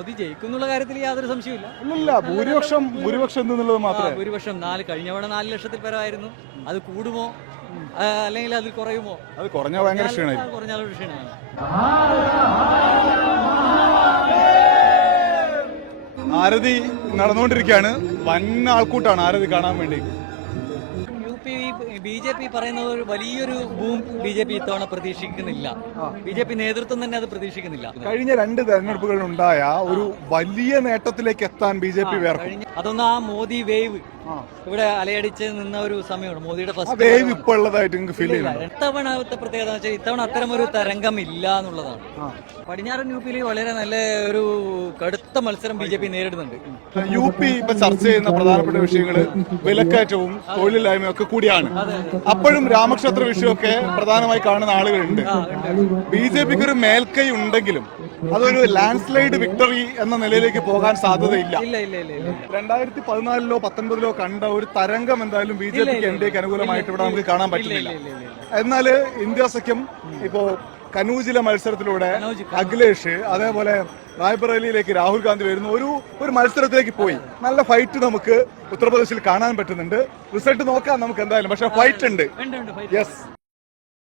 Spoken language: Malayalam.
മോദി ജയിക്കും എന്നുള്ള കാര്യത്തിൽ യാതൊരു സംശയമില്ല. ഇല്ല, ഭൂരിപക്ഷം എന്നുള്ളത് മാത്രമേ. ഭൂരിപക്ഷം കഴിഞ്ഞ തവണ 4 ലക്ഷത്തിൽ പരമായിരുന്നു. അത് കൂടുമോ അല്ലെങ്കിൽ അതിൽ കുറയുമോ? അത് കുറഞ്ഞ ഭയങ്കര ക്ഷീണമായി. കുറഞ്ഞാൽ ക്ഷീണമാണ്. ആരതി നടന്നുകൊണ്ടിരിക്കുകയാണ്. വൻ ആൾക്കൂട്ടാണ് ആരതി കാണാൻ വേണ്ടി. BJP പറയുന്നത് ഒരു വലിയൊരു ബൂം BJP ഇത്തവണ പ്രതീക്ഷിക്കുന്നില്ല. BJP നേതൃത്വം തന്നെ അത് പ്രതീക്ഷിക്കുന്നില്ല. കഴിഞ്ഞ 2 തെരഞ്ഞെടുപ്പുകളിൽ ഉണ്ടായ ഒരു വലിയ നേട്ടത്തിലേക്ക് എത്താൻ BJP വേർക്കും. അതൊന്നും ആ മോദി വേവ് ഇവിടെ അലയടിച്ച് നിന്ന ഒരു സമയമാണ്. മോദിയുടെ ഫസ്റ്റ് വേവ് ഇപ്പോൾ ഉള്ളതായിട്ട് നിങ്ങൾക്ക് ഫീൽ ചെയ്യുന്നു. ഇത്തവണത്തെ പ്രത്യേകത വെച്ചാൽ ഇത്തവണ അത്തരം ഒരു തരംഗം ഇല്ല എന്നുള്ളതാണ്. പടിഞ്ഞാറൻ UP വളരെ നല്ല ഒരു കടുത്ത മത്സരം BJP നേരിടുന്നുണ്ട്. UP ഇപ്പൊ ചർച്ച ചെയ്യുന്ന പ്രധാനപ്പെട്ട വിഷയങ്ങൾ വിലക്കയറ്റവും തൊഴിലില്ലായ്മയും ഒക്കെ കൂടിയാണ്. അപ്പോഴും രാമക്ഷേത്ര വിഷയമൊക്കെ പ്രധാനമായി കാണുന്ന ആളുകളുണ്ട്. BJPക്ക് ഒരു മേൽക്കൈ ഉണ്ടെങ്കിലും അതൊരു ലാൻഡ് സ്ലൈഡ് വിക്ടറി എന്ന നിലയിലേക്ക് പോകാൻ സാധ്യതയില്ല. 2014-ലോ 19-ലോ കണ്ട ഒരു തരംഗം എന്തായാലും BJPക്ക് NDAക്ക് അനുകൂലമായിട്ട് ഇവിടെ നമുക്ക് കാണാൻ പറ്റുന്നില്ല. എന്നാൽ ഇന്ത്യ സഖ്യം ഇപ്പോ കനൂജിലെ മത്സരത്തിലൂടെ അഖിലേഷ്, അതേപോലെ റായ്ബറേലിയിലേക്ക് രാഹുൽ ഗാന്ധി വരുന്ന ഒരു മത്സരത്തിലേക്ക് പോയി. നല്ല ഫൈറ്റ് നമുക്ക് ഉത്തർപ്രദേശിൽ കാണാൻ പറ്റുന്നുണ്ട്. റിസൾട്ട് നോക്കാം നമുക്ക് എന്തായാലും, പക്ഷെ ഫൈറ്റ് ഉണ്ട്. യെസ്.